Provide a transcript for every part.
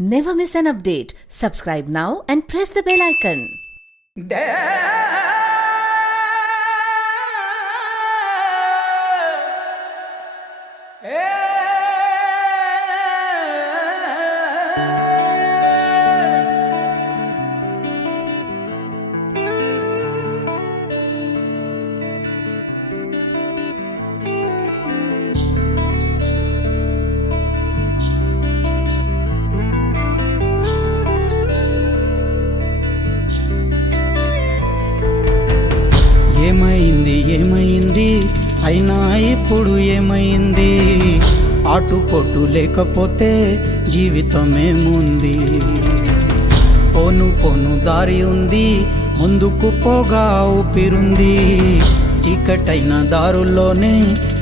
Never miss an update. Subscribe now and press the bell icon. ఏమైంది అయినా ఇప్పుడు ఏమైంది? ఆటుపోటు లేకపోతే జీవితమేముంది? పోను దారి ఉంది, ముందుకు పోగా ఊపిరుంది. చీకటైన దారుల్లోనే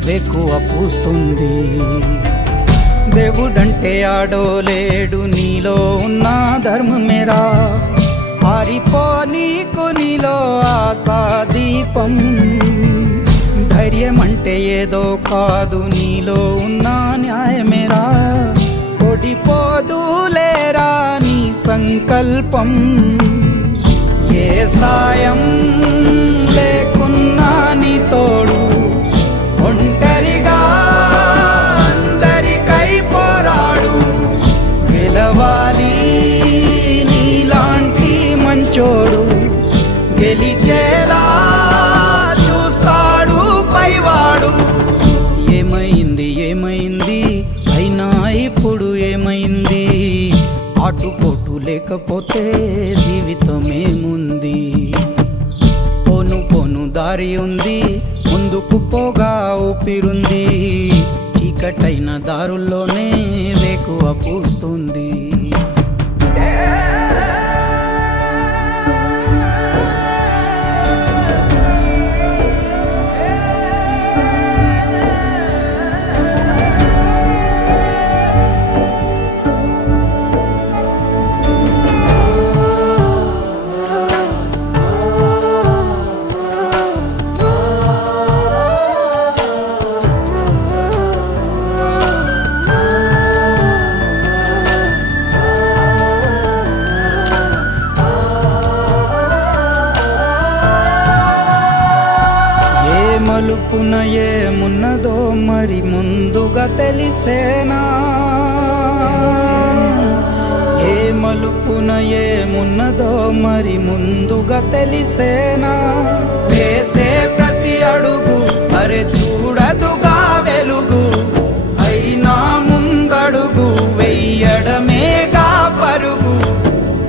వేకువ పూస్తుంది. దేవుడంటే ఆడోలేడు, నీలో ఉన్న ధర్మమేరా. ఆరిపో నీకు నీలో ఆశా దీపం. ధైర్యం అంటే ఏదో కాదు, నీలో ఉన్న న్యాయమేరా. ఓడిపోదులేరా నీ సంకల్పం. ఏ సాయం లేకున్నా నీ తోడు, ఒంటరిగా అందరికై పోరాడు. గెలవాలి నీలాంటి మంచోడు, గెలిచేలా చూస్తాడు పైవాడు. ఏమైంది అయినా ఇప్పుడు ఏమైంది? ఆటుపోటు లేకపోతే జీవితమేముంది? పోను దారి ఉంది, ముందుకు పోగా ఊపిరుంది. చీకటైన దారుల్లోనే వేకువ పూస్తుంది. మలుపున ఏమున్నదో మరి ముందుగా తెలిసేనా? ఏ మలుపున ఏమున్నదో మరి ముందుగా తెలిసేనా? వేసే ప్రతి అడుగు అరే చూడదుగా వెలుగు. అయినా ముందడుగు వెయ్యడమేగా పరుగు.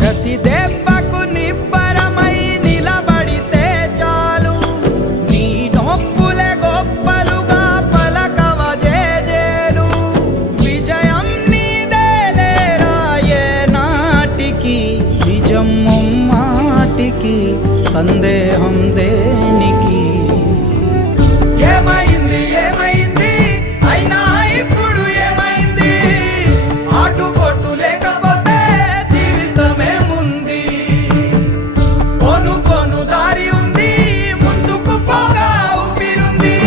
ప్రతి దెబ్బకు నిబ్బరమై నిలబడితే చాలు. నీ నొప్పులే గొప్పలుగా పలకవ జేజేలు. విజయం నీదేలేరా ఏ నాటికి? నిజం మాటికి సందేహం దేనికి? ఏమైంది అయినా ఇప్పుడు ఏమైంది? ఆటుపోటు లేకపోతే జీవితమేముంది? పోను దారి ఉంది, ముందుకు పోగా ఊపిరుంది.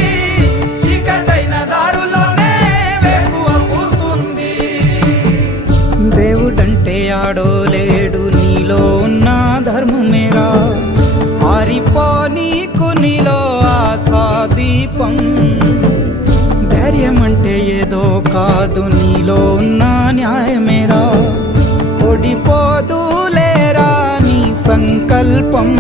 చీకటైన దారులోనే వేకువ పూస్తుంది. దేవుడంటే ఆడోలేడు, నీలో ఉన్న ధర్మమేరా. ఆరిపో నీకు నీలో ఆశా దీపం. ధైర్యం అంటే ఏదో కాదు, నీలో ఉన్న న్యాయమేరా. ఓడిపోదులేరా నీ సంకల్పం.